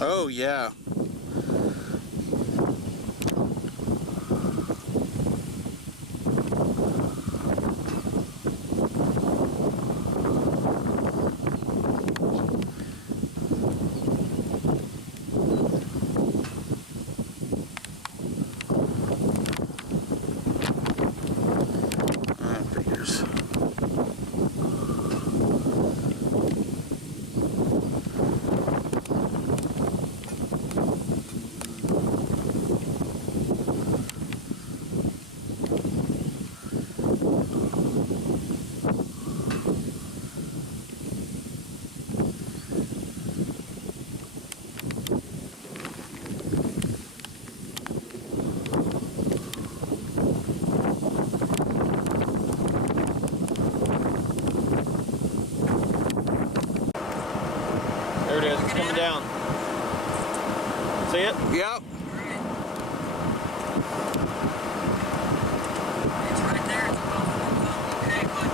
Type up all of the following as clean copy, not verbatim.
Oh, yeah. Figures. There it is, it's coming down. See it? Yep. It's right there at the bottom. Okay, but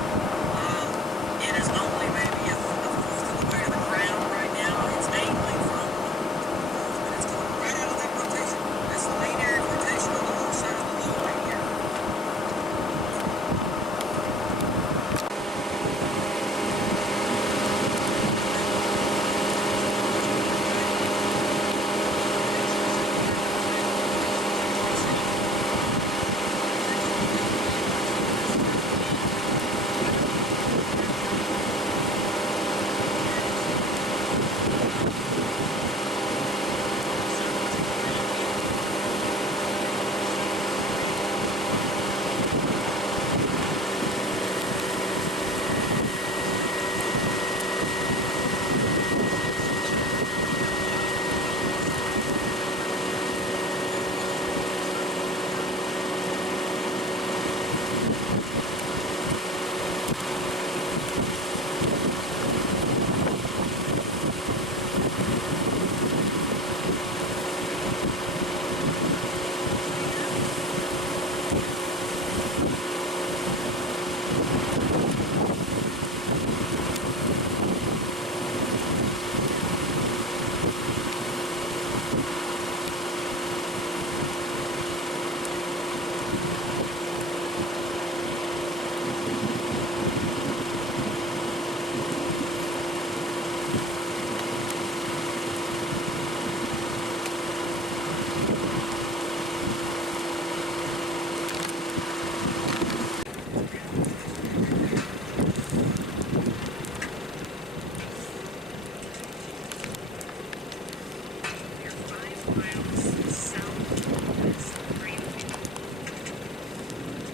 it is only maybe a fourth of the way to the ground right now. It's angling from, but it's going right out of that rotation. That's the main air rotation on the whole side of the load right here.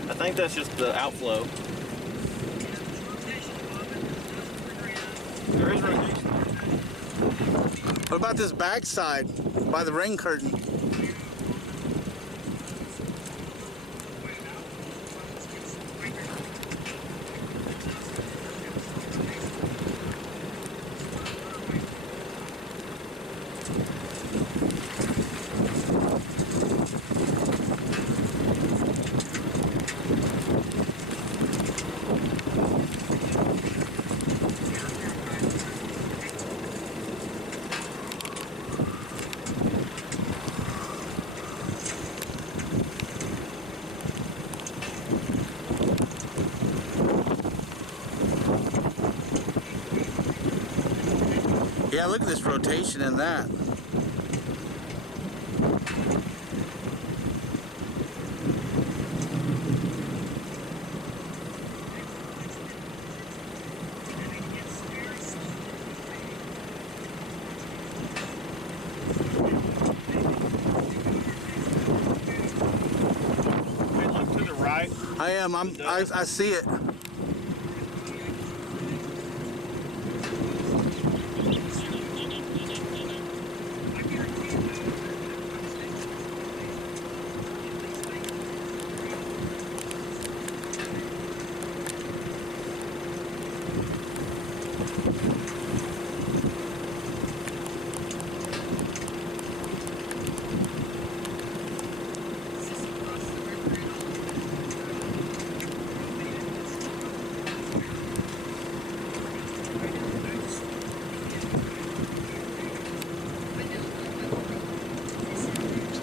I think that's just the outflow. There is rotation. What about this backside by the rain curtain? Yeah, look at this rotation in that. Hey, look to the right. I am. I see it.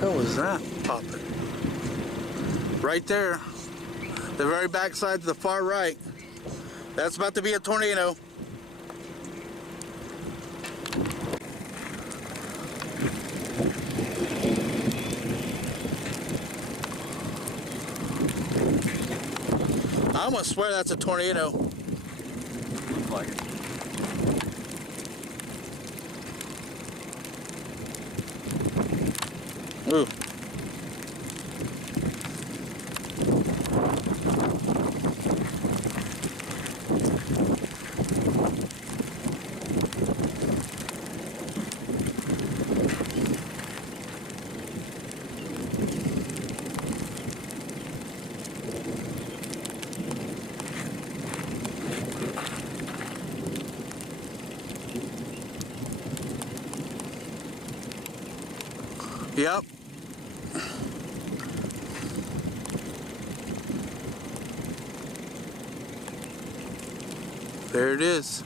hell was that popping? Right there. The very back side to the far right. That's about to be a tornado. I almost swear that's a tornado. Looks like it. Ooh. Yep. There it is.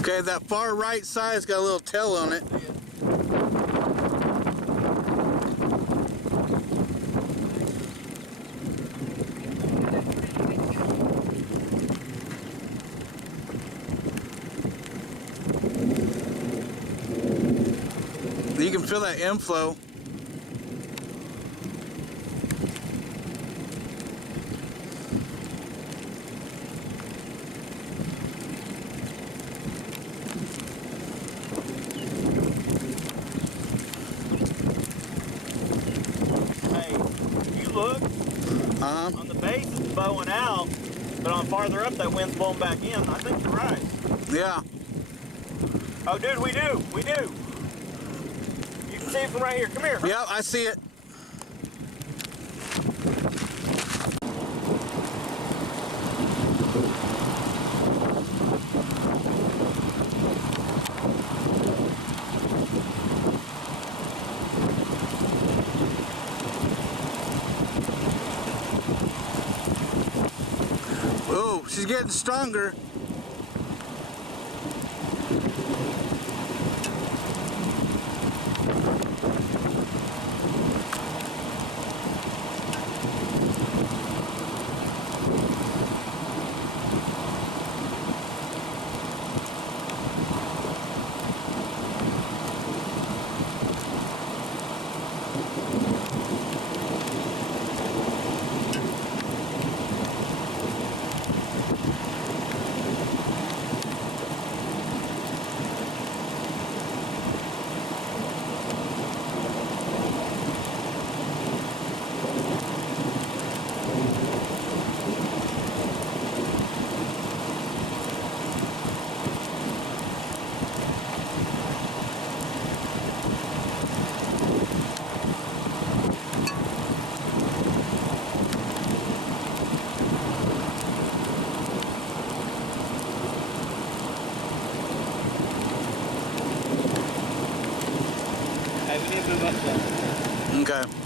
Okay, that far right side's got a little tail on it. You can feel that inflow. Look, on the base it's bowing out, but on farther up that wind's blowing back in. I think you're right. Yeah. Oh, dude, we do. You can see it from right here. Come here. Yep, I see it. Oh, she's getting stronger. Hey, we need to move up there. Okay.